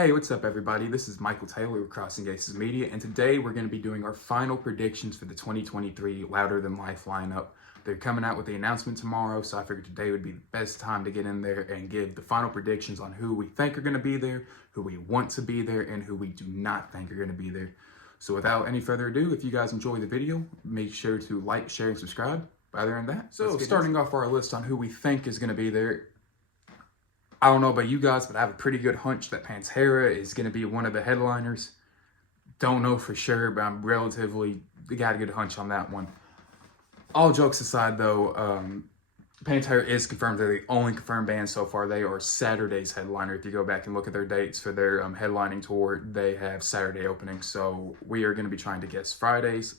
Hey, what's up everybody? This is Michael Taylor with Crossing Aces Media, and today we're going to be doing our final predictions for the 2023 Louder Than Life lineup. They're coming out with the announcement tomorrow, so I figured today would be the best time to get in there and give the final predictions on who we think are going to be there, who we want to be there, and who we do not think are going to be there. So without any further ado, if you guys enjoy the video, make sure to like, share, and subscribe. Other than that, so starting off our list on who we think is going to be there, I don't know about you guys, but I have a pretty good hunch that Pantera is going to be one of the headliners. Don't know for sure, but I'm got a good hunch on that one. All jokes aside, though, Pantera is confirmed. They're the only confirmed band so far. They are Saturday's headliner. If you go back and look at their dates for their headlining tour, they have Saturday openings. So we are going to be trying to guess Fridays,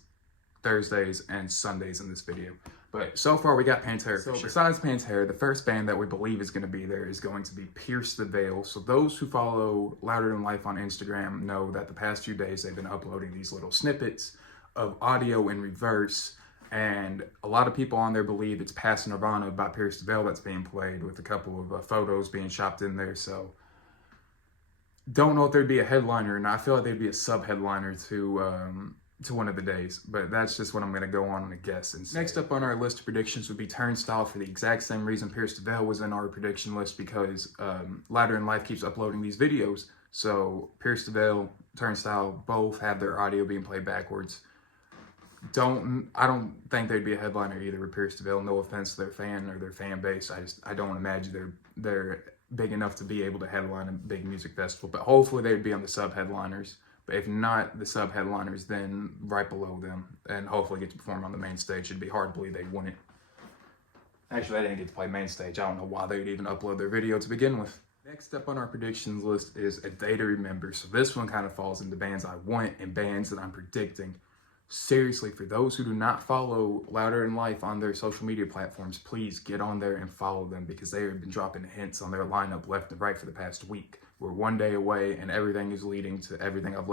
Thursdays, and Sundays in this video. But so far we got Pantera. So besides Pantera, the first band that we believe is going to be there is going to be Pierce the Veil. So those who follow Louder Than Life on Instagram know that the past few days they've been uploading these little snippets of audio in reverse. And a lot of people on there believe it's Past Nirvana by Pierce the Veil that's being played, with a couple of photos being shopped in there. So don't know if there'd be a headliner, and I feel like there'd be a sub-headliner to one of the days, but that's just what I'm going to go on and guess. And next up on our list of predictions would be Turnstile, for the exact same reason Pierce the Veil was in our prediction list, because Louder Than Life keeps uploading these videos. So Pierce the Veil, Turnstile both have their audio being played backwards. I don't think they'd be a headliner either with Pierce the Veil. No offense to their fan or their fan base. I don't imagine they're big enough to be able to headline a big music festival, but hopefully they'd be on the sub headliners. But if not the sub headliners, then right below them, and hopefully get to perform on the main stage. It'd be hard to believe they wouldn't. Actually, they didn't get to play main stage. I don't know why they would even upload their video to begin with. Next up on our predictions list is A Day to Remember. So this one kind of falls into bands I want and bands that I'm predicting. Seriously, for those who do not follow Louder Than Life on their social media platforms, please get on there and follow them, because they have been dropping hints on their lineup left and right for the past week. We're one day away, and everything is leading to everything I've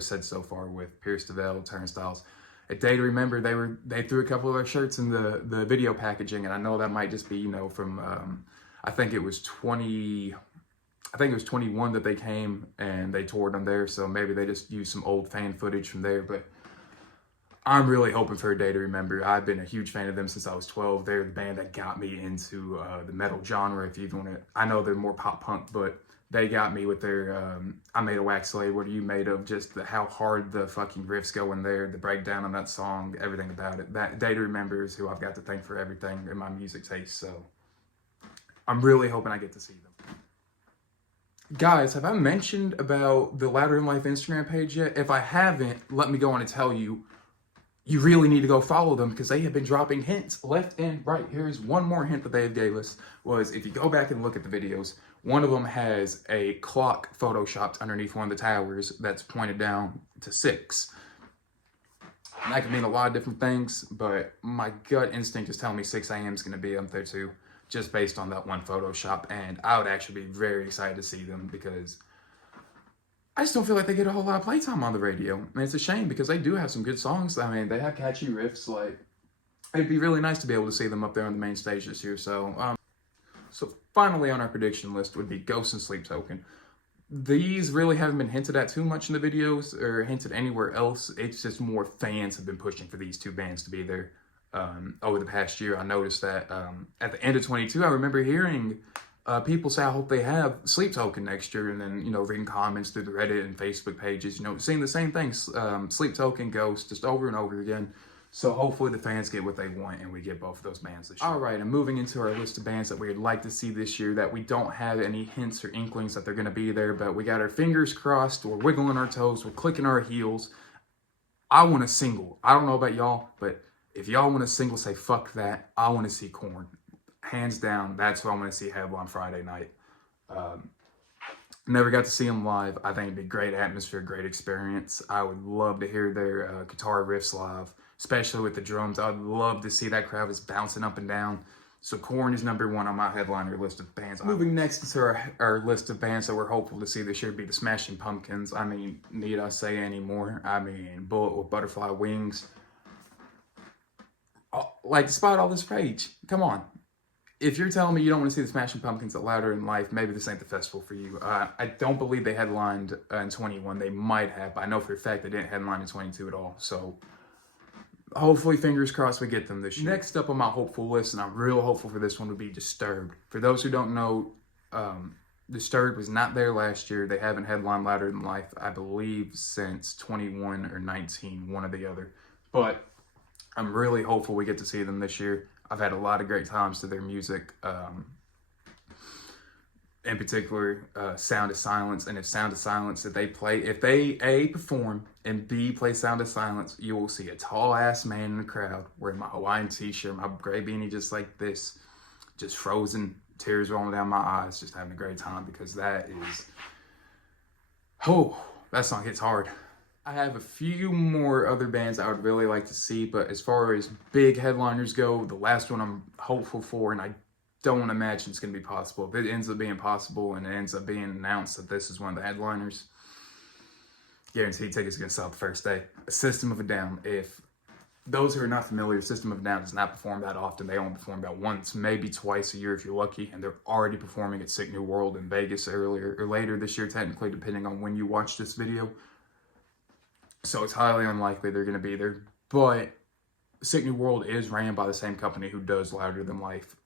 said so far with Pierce the Veil, Turnstiles. A Day to Remember, they threw a couple of their shirts in the video packaging, and I know that might just be, from I think it was 21 that they came and they toured them there, so maybe they just used some old fan footage from there. But I'm really hoping for A Day to Remember. I've been a huge fan of them since I was 12. They're the band that got me into the metal genre, if you even want to. I know they're more pop punk, but they got me with their I Made a Wax Slave, What Are You Made Of? Just how hard the fucking riffs go in there, the breakdown on that song, everything about it. That Day to Remember is who I've got to thank for everything in my music taste. So I'm really hoping I get to see them. Guys, have I mentioned about the Louder Than Life Instagram page yet? If I haven't, let me go on and tell you. You really need to go follow them, because they have been dropping hints left and right. Here's one more hint that they gave us, was if you go back and look at the videos, one of them has a clock photoshopped underneath one of the towers that's pointed down to 6. And that can mean a lot of different things, but my gut instinct is telling me 6 a.m. is going to be up there too, just based on that one Photoshop. And I would actually be very excited to see them, because I just don't feel like they get a whole lot of playtime on the radio. And it's a shame, because they do have some good songs. I mean, they have catchy riffs. Like, it'd be really nice to be able to see them up there on the main stage this year. So finally on our prediction list would be Ghost and Sleep Token. These really haven't been hinted at too much in the videos or hinted anywhere else. It's just more fans have been pushing for these two bands to be there over the past year. I noticed that at the end of 22, I remember hearing people say, I hope they have Sleep Token next year, and then, reading comments through the Reddit and Facebook pages, seeing the same things, Sleep Token, Ghost, just over and over again. So hopefully the fans get what they want, and we get both of those bands this year. All right, and moving into our list of bands that we'd like to see this year that we don't have any hints or inklings that they're going to be there, but we got our fingers crossed, we're wiggling our toes, we're clicking our heels. I want a single. I don't know about y'all, but if y'all want a single, say fuck that. I want to see Korn. Hands down, that's what I want to see headline Friday night. Never got to see them live. I think it'd be great atmosphere, great experience. I would love to hear their guitar riffs live, especially with the drums. I'd love to see that crowd is bouncing up and down. So Korn is number 1 on my headliner list of bands. Moving next to our list of bands that we're hopeful to see this year be the Smashing Pumpkins. I mean, need I say any more? I mean, Bullet with Butterfly Wings. Like, despite all this rage, come on. if you're telling me you don't want to see the Smashing Pumpkins at Louder Than Life, maybe this ain't the festival for you. I don't believe they headlined in 21. They might have, but I know for a fact they didn't headline in 22 at all. So hopefully, fingers crossed, we get them this year. Next up on my hopeful list, and I'm real hopeful for this one, would be Disturbed. For those who don't know, Disturbed was not there last year. They haven't headlined Louder Than Life, I believe, since 21 or 19, one or the other. But I'm really hopeful we get to see them this year. I've had a lot of great times to their music, in particular, Sound of Silence. And if Sound of Silence that they play, if they A, perform, and B, play Sound of Silence, you will see a tall-ass man in the crowd wearing my Hawaiian t-shirt, my gray beanie just like this, just frozen, tears rolling down my eyes, just having a great time, because that is, oh, that song hits hard. I have a few more other bands I would really like to see, but as far as big headliners go, the last one I'm hopeful for, and I don't imagine it's going to be possible. If it ends up being possible and it ends up being announced that this is one of the headliners, guaranteed tickets are going to sell the first day. System of a Down. If those who are not familiar, System of a Down does not perform that often. They only perform about once, maybe twice a year if you're lucky, and they're already performing at Sick New World in Vegas earlier or later this year, technically, depending on when you watch this video. So it's highly unlikely they're going to be there. But Sick New World is ran by the same company who does Louder Than Life.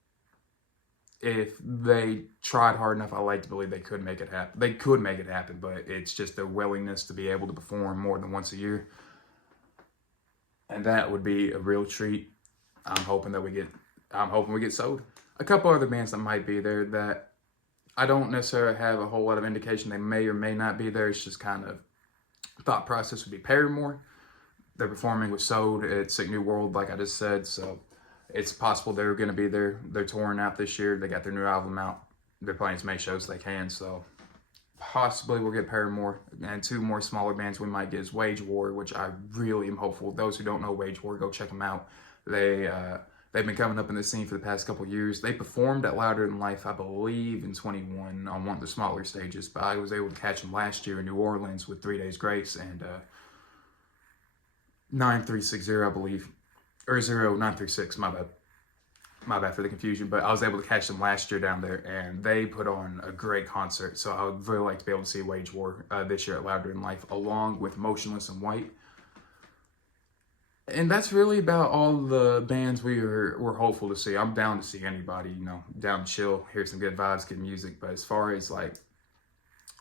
If they tried hard enough, I like to believe they could make it happen. They could make it happen, but it's just their willingness to be able to perform more than once a year. And that would be a real treat. I'm hoping we get sold. A couple other bands that might be there that I don't necessarily have a whole lot of indication they may or may not be there. It's just kind of thought process would be Paramore. They're performing with Sold at Sick New World, like I just said, so it's possible they're going to be there. They're touring out this year. They got their new album out. They're playing as many shows as they can, so possibly we'll get Paramore. And two more smaller bands we might get is Wage War, which I really am hopeful. Those who don't know Wage War, go check them out. They've been coming up in the scene for the past couple years. They performed at Louder Than Life, I believe, in 21 on one of the smaller stages, but I was able to catch them last year in New Orleans with 3 Days Grace and 9360, I believe. Or 0936, my bad. My bad for the confusion, but I was able to catch them last year down there, and they put on a great concert. So I would really like to be able to see Wage War this year at Louder Than Life, along with Motionless in White. And that's really about all the bands we're hopeful to see. I'm down to see anybody, down to chill, hear some good vibes, good music. But as far as like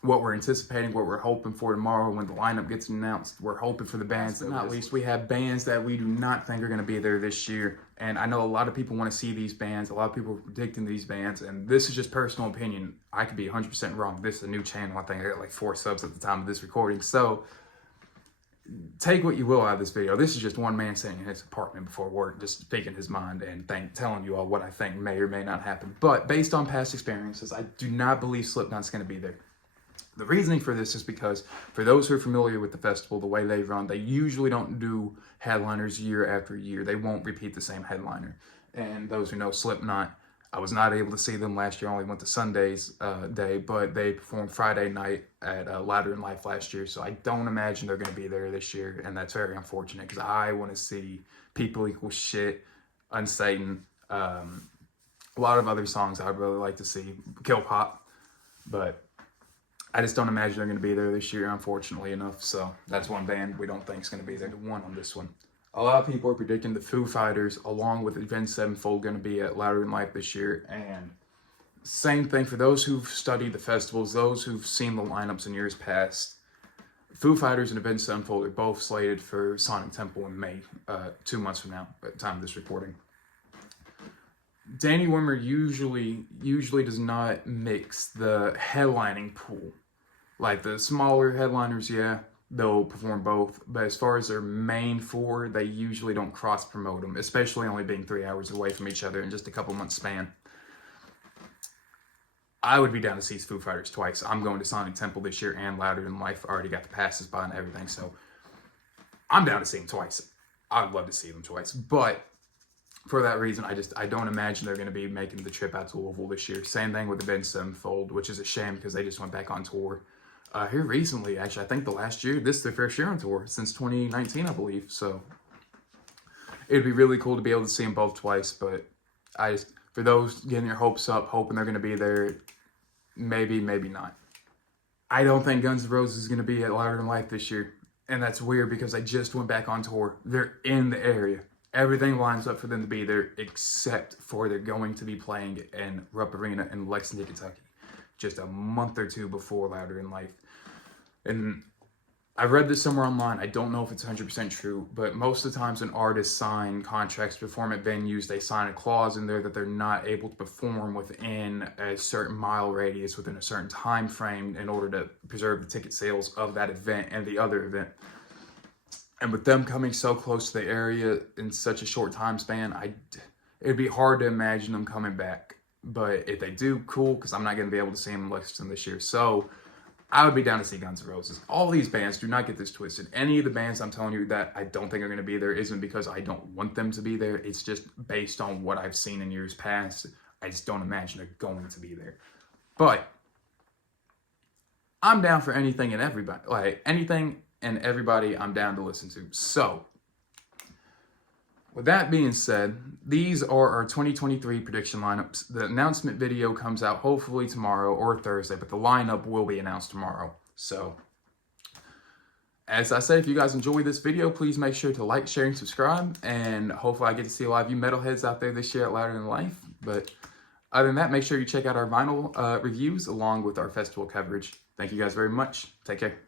what we're anticipating, what we're hoping for tomorrow when the lineup gets announced, we're hoping for the bands. And not least, we have bands that we do not think are going to be there this year. And I know a lot of people want to see these bands. A lot of people are predicting these bands. And this is just personal opinion. I could be 100% wrong. This is a new channel. I think I got like 4 subs at the time of this recording. So take what you will out of this video. This is just one man sitting in his apartment before work, just speaking his mind and telling you all what I think may or may not happen. But based on past experiences, I do not believe Slipknot's going to be there. The reasoning for this is because for those who are familiar with the festival, the way they run, they usually don't do headliners year after year. They won't repeat the same headliner. And those who know Slipknot, I was not able to see them last year. I only went to Sunday's day, but they performed Friday night at Louder Than Life last year. So I don't imagine they're going to be there this year. And that's very unfortunate because I want to see People Equal Shit, Unsatan, a lot of other songs I'd really like to see, Kill Pop. But I just don't imagine they're going to be there this year, unfortunately enough. So that's one band we don't think is going to be there. The one on this one. A lot of people are predicting the Foo Fighters, along with Avenged Sevenfold, going to be at Louder Than Life this year. And same thing for those who've studied the festivals, those who've seen the lineups in years past. Foo Fighters and Avenged Sevenfold are both slated for Sonic Temple in May, 2 months from now, at the time of this recording. Danny Wimmer usually does not mix the headlining pool. Like the smaller headliners, yeah, they'll perform both. But as far as their main 4, they usually don't cross-promote them, especially only being 3 hours away from each other in just a couple months span. I would be down to see Foo Fighters twice. I'm going to Sonic Temple this year and Louder Than Life. I already got the passes by and everything, so I'm down to see them twice. I'd love to see them twice. But for that reason, I don't imagine they're going to be making the trip out to Louisville this year. Same thing with Avenged Sevenfold, which is a shame because they just went back on tour here recently. Actually, I think the last year, this is their first year on tour since 2019, I believe. So it'd be really cool to be able to see them both twice. But For those getting their hopes up, hoping they're going to be there, maybe, maybe not. I don't think Guns N' Roses is going to be at Louder Than Life this year. And that's weird because I just went back on tour. They're in the area. Everything lines up for them to be there except for they're going to be playing in Rupp Arena in Lexington, Kentucky, just a month or two before Louder Than Life. And I read this somewhere online. I don't know if it's 100% true, but most of the times when artists sign contracts to perform at venues, they sign a clause in there that they're not able to perform within a certain mile radius, within a certain time frame, in order to preserve the ticket sales of that event and the other event. And with them coming so close to the area in such a short time span, it'd be hard to imagine them coming back. But if they do, cool, because I'm not going to be able to see them in Lexington this year. So I would be down to see Guns N' Roses. All these bands, do not get this twisted. Any of the bands I'm telling you that I don't think are going to be there isn't because I don't want them to be there. It's just based on what I've seen in years past. I just don't imagine they're going to be there. But I'm down for anything and everybody. Like, anything and everybody I'm down to listen to. So, with that being said, these are our 2023 prediction lineups. The announcement video comes out hopefully tomorrow or Thursday, but the lineup will be announced tomorrow. So, as I said, if you guys enjoyed this video, please make sure to like, share, and subscribe. And hopefully I get to see a lot of you metalheads out there this year at Louder Than Life. But other than that, make sure you check out our vinyl reviews along with our festival coverage. Thank you guys very much. Take care.